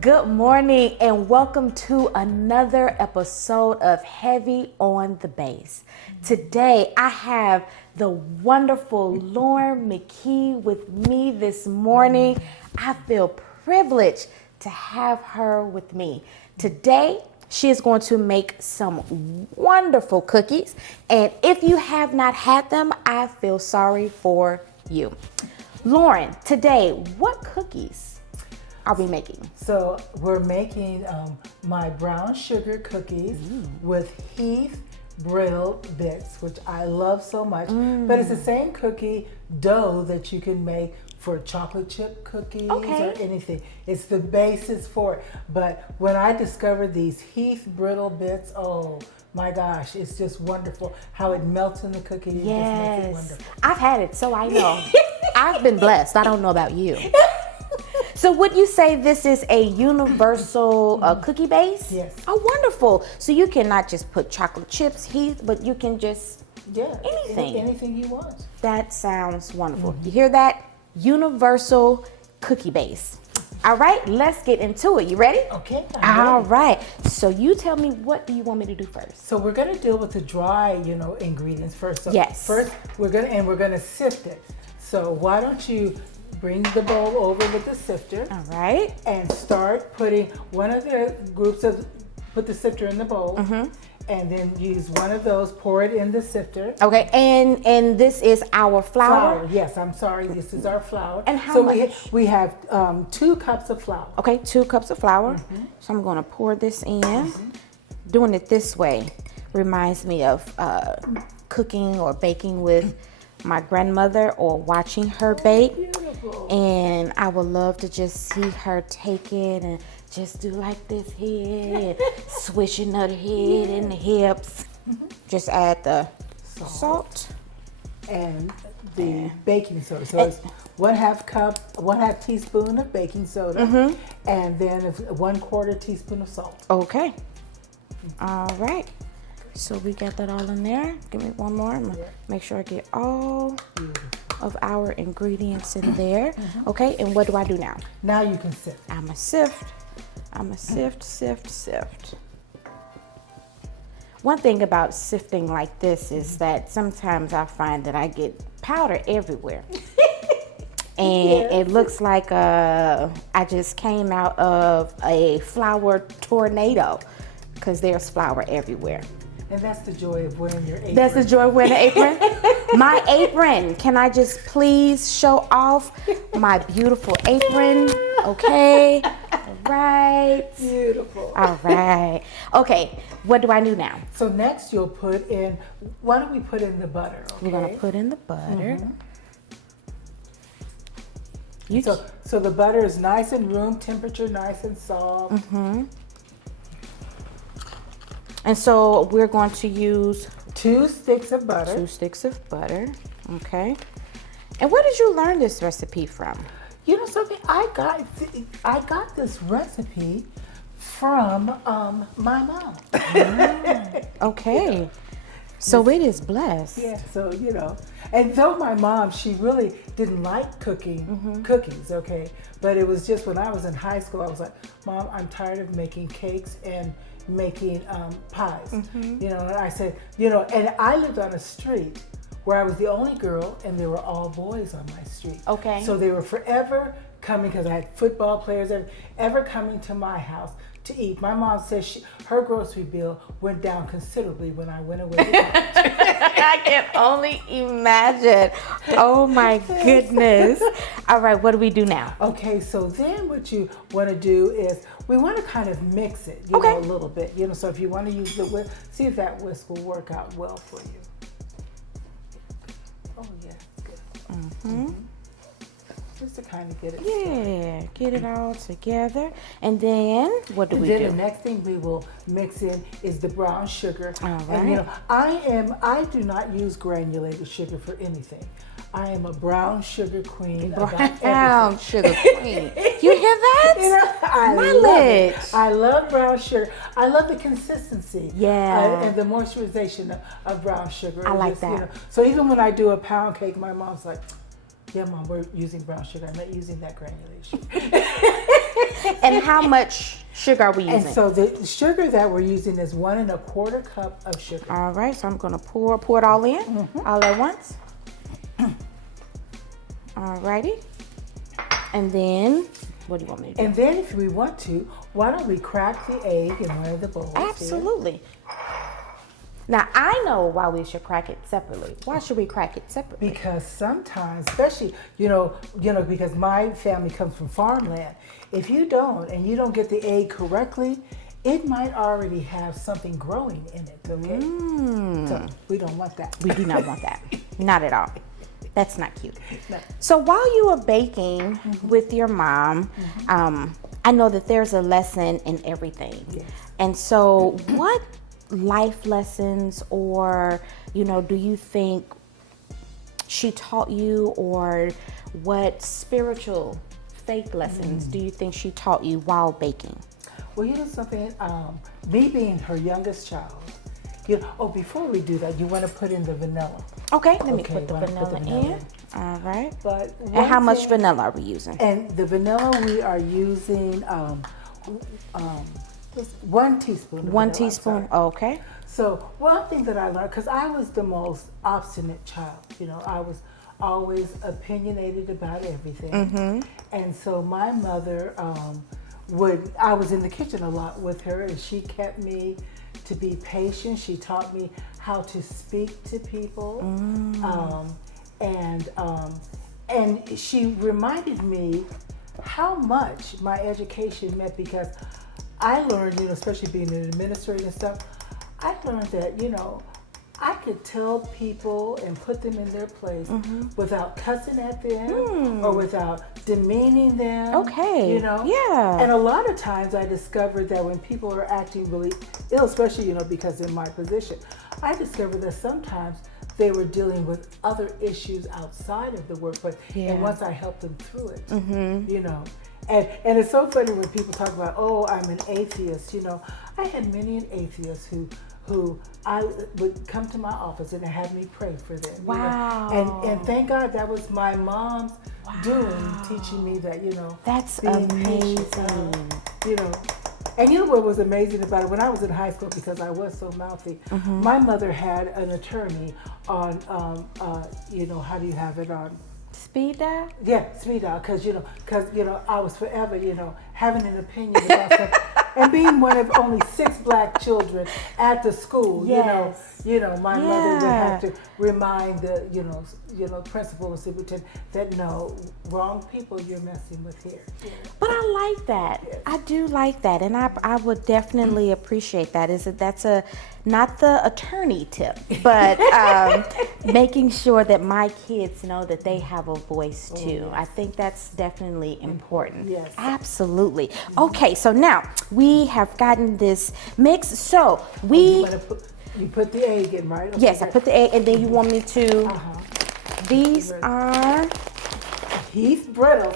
Good morning and welcome to another episode of Heavy on the Bass. Today I have the wonderful Lauren McKee with me this morning. I feel privileged to have her with me. Today she is going to make some wonderful cookies, and if you have not had them, I feel sorry for you. Lauren, today what cookies are we making? So we're making my brown sugar cookies with Heath brittle bits, which I love so much. But it's the same cookie dough that you can make for chocolate chip cookies or anything. It's the basis for it. But when I discovered these Heath brittle bits, oh my gosh, it's just wonderful how it melts in the cookie. It just makes it wonderful. I've had it, so I know. I've been blessed. I don't know about you. So would you say this is a universal cookie base? Yes. Oh, wonderful. So you can not just put chocolate chips, Heath, but you can just anything. Anything you want. That sounds wonderful. You hear that? Universal cookie base. All right, let's get into it. You ready? Okay. All right. So you tell me, what do you want me to do first? So we're going to deal with the dry, ingredients first. So yes. First, we're going to sift it. So why don't you bring the bowl over with the sifter. All right. And start putting one of the put the sifter in the bowl. And then use one of those, pour it in the sifter. Okay, and this is our flour? Yes, I'm sorry, this is our flour. And how much? We have 2 cups of flour. Okay, 2 cups of flour. So I'm gonna pour this in. Doing it this way reminds me of cooking or baking with my grandmother or watching her bake. Beautiful. And I would love to just see her take it and just do like this here, swishing her head and the hips. Just add the salt and the baking soda. So it's 1/2 teaspoon of baking soda, and then 1/4 teaspoon of salt. Okay. All right. So we got that all in there. Give me one more. Make sure I get all of our ingredients in there. Okay, and what do I do now? Now you can sift. I'm a sift. One thing about sifting like this is that sometimes I find that I get powder everywhere. And it looks like I just came out of a flour tornado because there's flour everywhere. And that's the joy of wearing your apron. That's the joy of wearing an apron? My apron. Can I just please show off my beautiful apron? Okay. All right. Beautiful. All right. Okay. What do I do now? So next you'll put in, why don't we put in the butter? Okay? We're going to put in the butter. So the butter is nice and room temperature, nice and soft. And so we're going to use 2 sticks of butter. 2 sticks of butter. Okay. And where did you learn this recipe from? You know something? I got this recipe from my mom. Okay. So it is blessed. Yeah, so and though my mom, she really didn't like cooking cookies, okay? But it was just when I was in high school, I was like, Mom, I'm tired of making cakes and making pies. And I said, and I lived on a street where I was the only girl and there were all boys on my street. Okay. So they were forever coming, because I had football players ever coming to my house to eat. My mom says her grocery bill went down considerably when I went away to college. I can only imagine. Oh my goodness. All right, what do we do now? Okay, so then what you want to do is we want to kind of mix it, a little bit. So if you want to use the whisk, see if that whisk will work out well for you. Oh yeah, good. Just to kind of get it started. Get it all together. And then what do we do? The next thing we will mix in is the brown sugar. All right. And I do not use granulated sugar for anything. I am a brown sugar queen. Brown sugar queen. You hear that? I love it. I love brown sugar. I love the consistency. Yeah. And the moisturization of brown sugar. I like that. So even when I do a pound cake, my mom's like, yeah, Mom, we're using brown sugar. I'm not using that granulated sugar. And how much sugar are we using? And so the sugar that we're using is 1 1/4 cup of sugar. All right, so I'm gonna pour it all in, all at once. All righty. And then, what do you want me to do? And then if we want to, why don't we crack the egg in one of the bowls? Absolutely. Here. Now, I know why we should crack it separately. Why should we crack it separately? Because sometimes, especially, because my family comes from farmland, if you don't get the egg correctly, it might already have something growing in it, okay? So we don't want that. We do not want that. Not at all. That's not cute. No. So while you were baking with your mom, I know that there's a lesson in everything. Yes. And so what life lessons or, do you think she taught you, or what spiritual faith lessons do you think she taught you while baking? Well, you know something, me being her youngest child, before we do that, you want to put in the vanilla. Okay, let me put the vanilla in. All right. But and how much vanilla are we using? And the vanilla we are using 1 teaspoon. 1 teaspoon. Okay. So one thing that I learned, because I was the most obstinate child, I was always opinionated about everything. And so my mother I was in the kitchen a lot with her, and she kept me to be patient. She taught me how to speak to people. And she reminded me how much my education meant, because I learned, especially being an administrator and stuff, I learned that, I could tell people and put them in their place without cussing at them or without demeaning them. Okay. Yeah. And a lot of times I discovered that when people are acting really ill, especially, because in my position, I discovered that sometimes they were dealing with other issues outside of the work, and once I helped them through it, And it's so funny when people talk about, I'm an atheist. I had many an atheists who I would come to my office and have me pray for them. Wow. And thank God that was my mom's doing, teaching me that, That's being amazing. Patient, And what was amazing about it, when I was in high school, because I was so mouthy, my mother had an attorney on, how do you have it on? Speed dial? Yeah, speed dial, because I was forever, having an opinion about something, and being one of only 6 black children at the school. Yes. My mother would have to remind the, principal and superintendent that no, wrong people you're messing with here. But I like that. Yes. I do like that, and I would definitely appreciate that. That's not the attorney tip, but making sure that my kids know that they have a voice too. Yes. I think that's definitely important. Yes. Absolutely. Okay, so now we have gotten this mix. So we... You put the egg in, right? Okay, yes, I put the egg, and then you want me to... These are... Heath Brittle.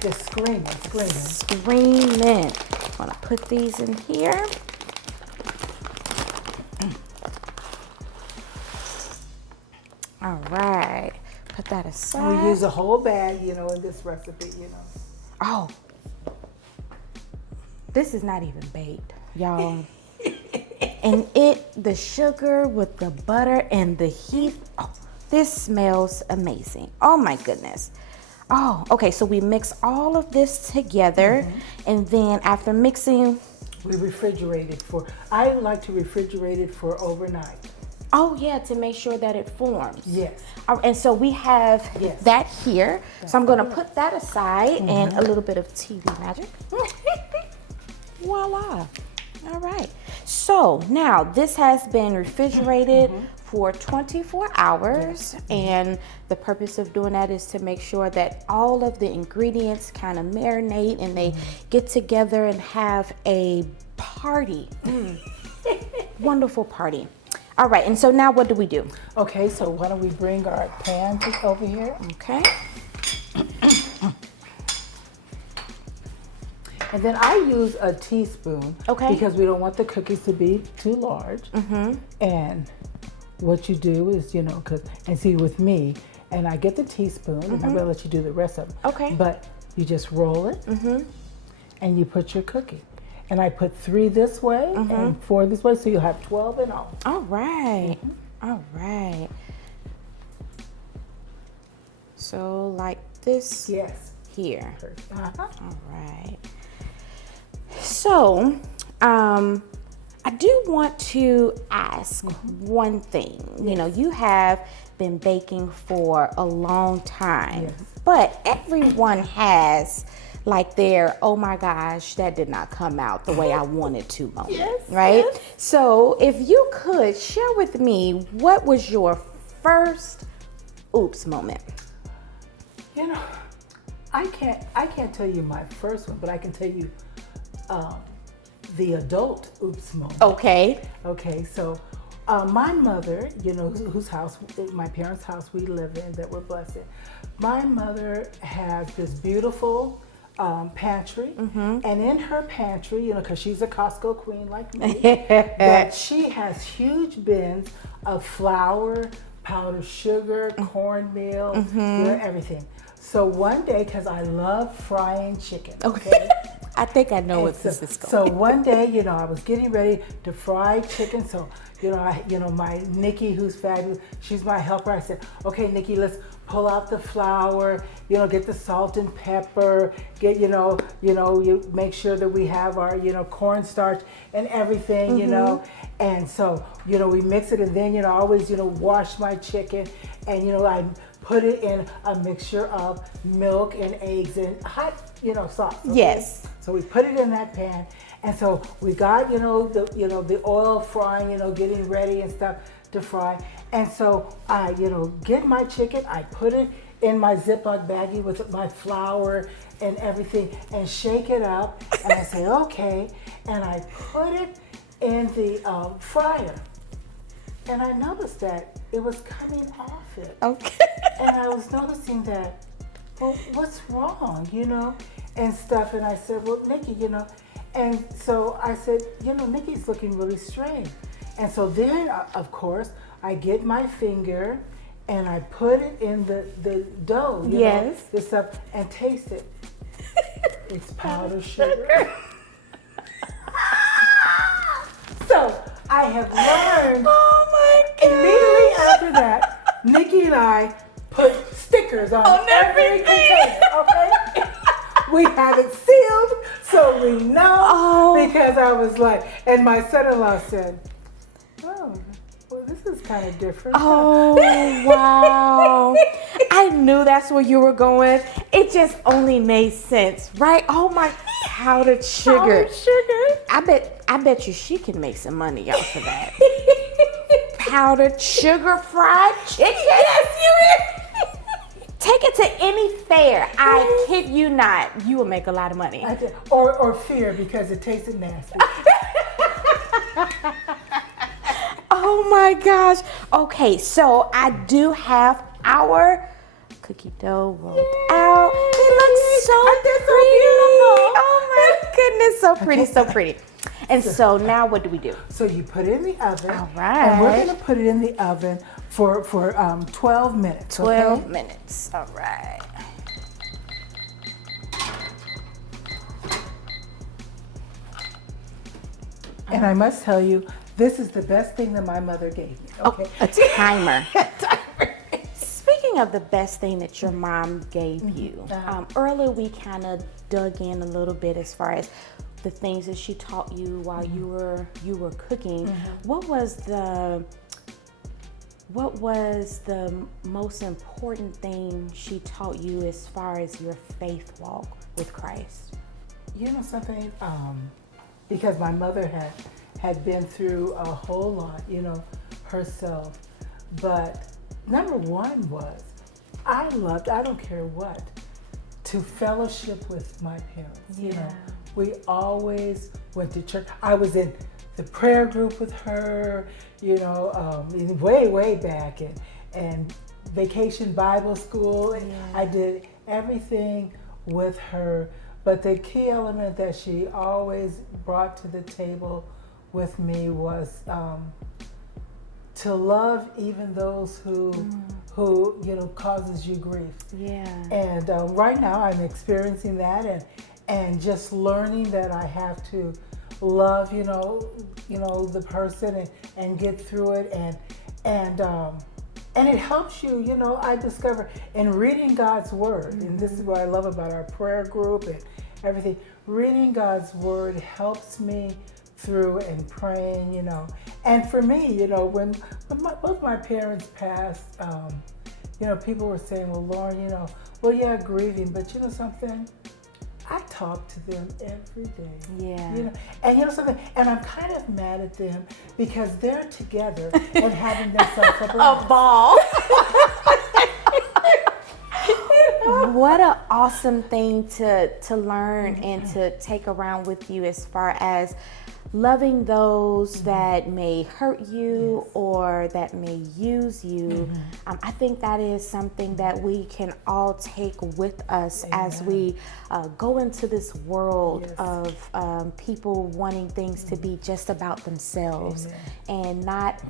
Just screaming. Screaming. I'm going to put these in here. All right. Put that aside. We use a whole bag, in this recipe, Oh. This is not even baked, y'all. And the sugar with the butter and the heath, this smells amazing. Oh my goodness. Oh, okay, so we mix all of this together, and then after mixing... We refrigerate it I like to refrigerate it for overnight. Oh yeah, to make sure that it forms. Yes. And so we have that here. So I'm gonna put that aside and a little bit of TV magic. Voila. All right. So now this has been refrigerated for 24 hours. And the purpose of doing that is to make sure that all of the ingredients kind of marinate and they get together and have a party. Wonderful party. All right. And so now what do we do? Okay. So why don't we bring our pan over here? Okay. And then I use a teaspoon because we don't want the cookies to be too large. And what you do is, and see with me, and I get the teaspoon, and I'm going to let you do the rest of it. Okay. But you just roll it, and you put your cookie. And I put 3 this way and 4 this way, so you'll have 12 in all. All right. All right. So like this Yes. here. Uh-huh. All right. So, I do want to ask one thing. You know, you have been baking for a long time, Yes. but everyone has like their, oh my gosh, that did not come out the way I wanted to moment, Yes, right? yes. So if you could share with me, what was your first oops moment? You know, I can't tell you my first one, but I can tell you the adult oops moment. Okay. Okay, so my mother, you know, whose house, my parents' house we live in, that we're blessed in. My mother has this beautiful pantry, and in her pantry, you know, because she's a Costco queen like me, that she has huge bins of flour, powdered sugar, cornmeal, you know, everything. So one day, because I love frying chicken, okay? I think I know And what this is so going. one day, you know, I was getting ready to fry chicken. So, you know, my Nikki, who's fabulous, she's my helper. I said, okay, Nikki, let's pull out the flour, you know, get the salt and pepper, get, you make sure that we have our, you know, cornstarch and everything, you know. And so, you know, we mix it, and then, you know, I always, you know, wash my chicken, and, you know, I put it in a mixture of milk and eggs and hot, you know, sauce. Okay? Yes. So we put it in that pan, and so we got, the oil frying, you know, getting ready and stuff to fry. And so I, you know, get my chicken, I put it in my Ziploc baggie with my flour and everything, and shake it up. And I say, okay, and I put it in the fryer, and I noticed that it was coming off it. Okay. And I was noticing that, well, what's wrong, you know, and stuff. And I said, well, Nikki, you know, and so I said, you know, Nikki's looking really strange. And so then, of course, I get my finger and I put it in the dough, you know, this stuff, and taste it. It's powdered sugar. So I have learned. Oh my God. Immediately after that, Nikki and I put stickers on every container, okay? We have it sealed so we know, because I was like, and my son-in-law said, oh, well, this is kind of different. Oh, wow. I knew that's where you were going. It just only made sense, right? Oh my, powdered sugar. Powdered sugar. I bet you she can make some money off of that. Powdered sugar fried chicken. Yes, you Take it to any fair. I kid you not. You will make a lot of money. I did. Or fear, because it tasted nasty. Oh my gosh. Okay, so I do have our cookie dough rolled out. It looks so pretty. Oh my goodness, so pretty, so pretty. And so now what do we do? So you put it in the oven. All right. And we're going to put it in the oven for 12 minutes. 12 okay? minutes. All right. And I must tell you, this is the best thing that my mother gave me. Okay. Oh, a timer. Speaking of the best thing that your mom gave you, earlier we kind of dug in a little bit as far as the things that she taught you while you were cooking. What was the most important thing she taught you as far as your faith walk with Christ? You know something? Because my mother had been through a whole lot, you know, herself. But number one was, I don't care what, to fellowship with my parents. You know, we always went to church. I was in the prayer group with her, you know, way back, and vacation Bible school. And I did everything with her. But the key element that she always brought to the table with me was to love even those who you know, causes you grief. Yeah. And right now I'm experiencing that, and just learning that I have to love, the person and get through it, and it helps you, I discover in reading God's word, and this is what I love about our prayer group and everything. Reading God's word helps me through and praying, And for me, when both my parents passed, people were saying, well, Lauren, well, yeah, grieving, but you know something? I talk to them every day. Yeah. And something, and I'm kind of mad at them because they're together and having themselves a ball. What an awesome thing to learn and to take around with you as far as loving those that may hurt you or that may use you. I think that is something that we can all take with us as we go into this world of people wanting things to be just about themselves and not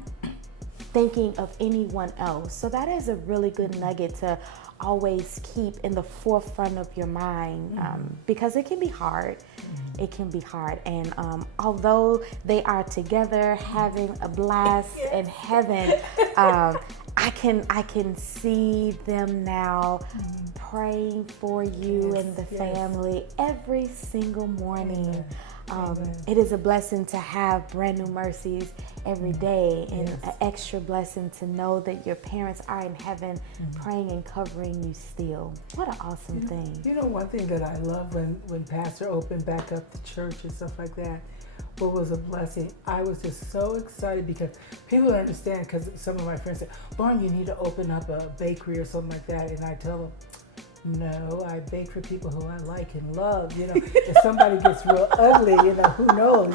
thinking of anyone else. So that is a really good nugget to always keep in the forefront of your mind, because it can be hard. It can be hard. And although they are together having a blast in heaven, I can see them now praying for you and the family every single morning. It is a blessing to have brand new mercies every day, and an extra blessing to know that your parents are in heaven praying and covering you still. What an awesome thing. One thing that I love when Pastor opened back up the church and stuff like that, what was a blessing. I was just so excited because people don't understand, because some of my friends said, Lauren, you need to open up a bakery or something like that. And I tell them, no, I bake for people who I like and love. If somebody gets real ugly, who knows,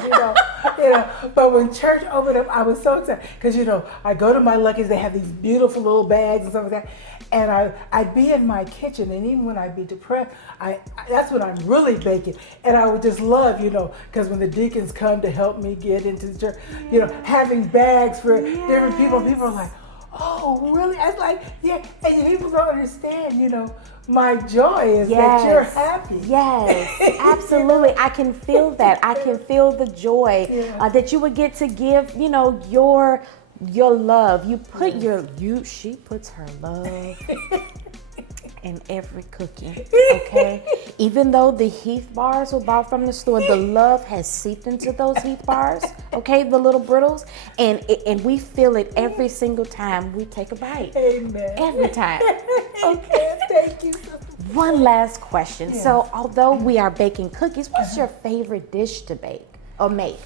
But when church opened up, I was so excited because, I go to my Lucky's, they have these beautiful little bags and stuff like that. And I'd be in my kitchen, and even when I'd be depressed, that's when I'm really baking. And I would just love, because when the deacons come to help me get into the church, having bags for different people are like, oh, really? I was like, yeah. And people don't understand, my joy is that you're happy. Yes, absolutely. I can feel that. I can feel the joy that you would get to give, your love. You put she puts her love in every cookie, okay? Even though the Heath bars were bought from the store, the love has seeped into those Heath bars, okay? The little brittles, and we feel it every single time we take a bite. Amen. Every time. Okay, thank you. One last question. Yes. So, although we are baking cookies, what's your favorite dish to bake or make?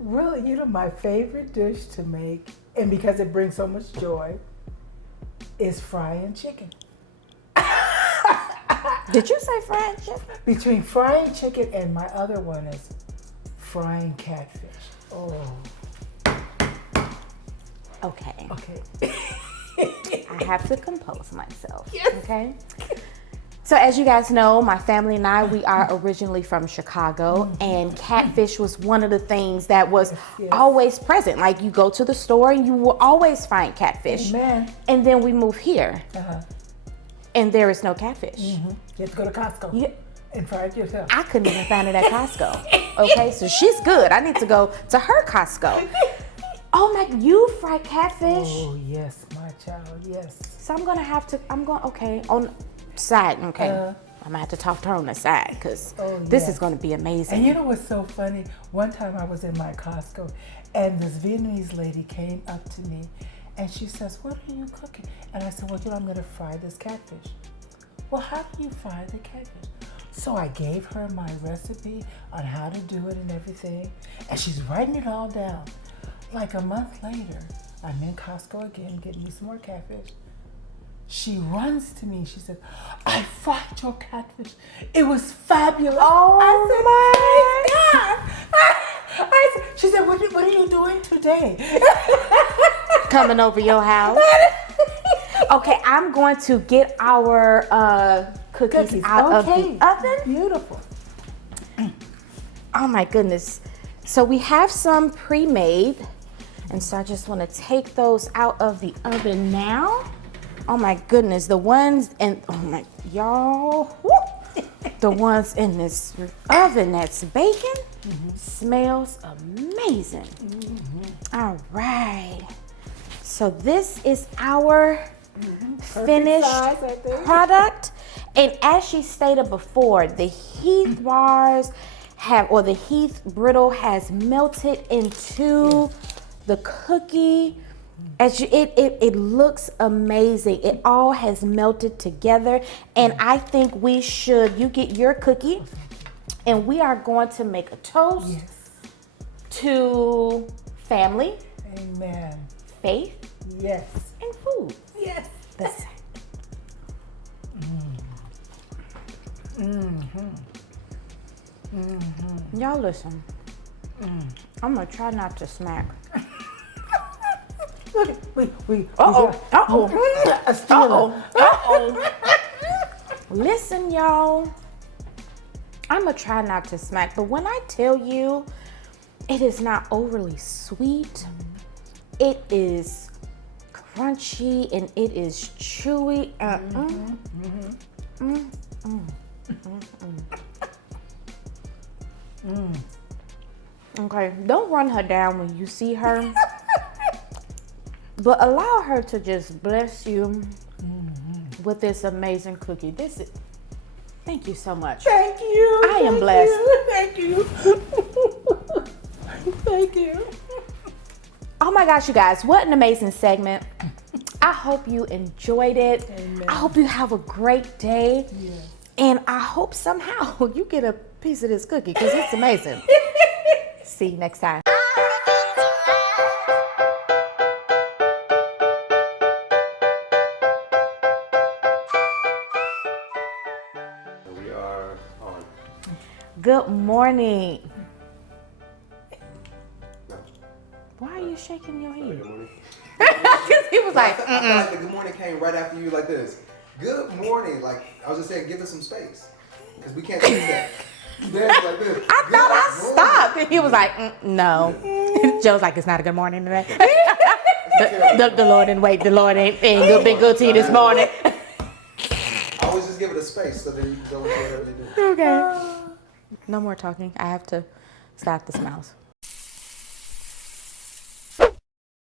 Really, my favorite dish to make, and because it brings so much joy, is frying chicken. Did you say frying chicken? Between frying chicken and my other one is frying catfish. Oh. Okay. Okay. I have to compose myself. Yes. Okay. So as you guys know, my family and I, we are originally from Chicago, and catfish was one of the things that was always present. Like, you go to the store and you will always find catfish. Amen. And then we move here, and there is no catfish. You have to go to Costco and fry it yourself. I couldn't even find it at Costco. Okay, so she's good. I need to go to her Costco. Oh my, you fry catfish? Oh yes, my child, yes. So on side, okay. I'm gonna have to talk to her on the side, because this is gonna be amazing. And you know what's so funny? One time I was in my Costco, and this Vietnamese lady came up to me, and she says, "What are you cooking?" And I said, "Well, I'm gonna fry this catfish." "Well, how do you fry the catfish?" So I gave her my recipe on how to do it and everything, and she's writing it all down. Like a month later, I'm in Costco again, getting me some more catfish. She runs to me. She said, "I fried your catfish. It was fabulous." Oh, I said, my God. She said, what are you doing today?" Coming over your house. Okay, I'm going to get our cookies out of the oven. Beautiful. Oh my goodness. So we have some pre-made, and so I just want to take those out of the oven now. Oh my goodness, the ones, and oh my, y'all, the ones in this oven that's baking. Smells amazing. All right. So this is our finished size, I think. product. And as she stated before, the Heath bars the Heath brittle has melted into the cookie. It looks amazing. It all has melted together. And I think you get your cookie, and we are going to make a toast to family, Amen. faith, Yes. and food. Yes. Listen. Y'all listen. I'm gonna try not to smack. Look, we. Uh-oh. A stealer. Listen, y'all. I'm gonna try not to smack, but when I tell you it is not overly sweet, it is crunchy and it is chewy. Okay, don't run her down when you see her, but allow her to just bless you with this amazing cookie. Thank you so much. Thank you. I am blessed. Thank you. Thank you. Oh my gosh, you guys, what an amazing segment. I hope you enjoyed it. Amen. I hope you have a great day. Yes. And I hope somehow you get a piece of this cookie because it's amazing. See you next time. We are on. Good morning. Why are you shaking your head? Good morning. Because he was like, I feel like the good morning came right after you like this. Good morning. Like, I was just saying, give us some space. Because we can't do that. Dance like this. I thought I stopped. And he was like, no. Joe's like, it's not a good morning today. the Lord didn't wait. The Lord ain't been good to you this morning. I always just give it a space so then you can go and do whatever you do. Okay. No more talking. I have to stop the smiles.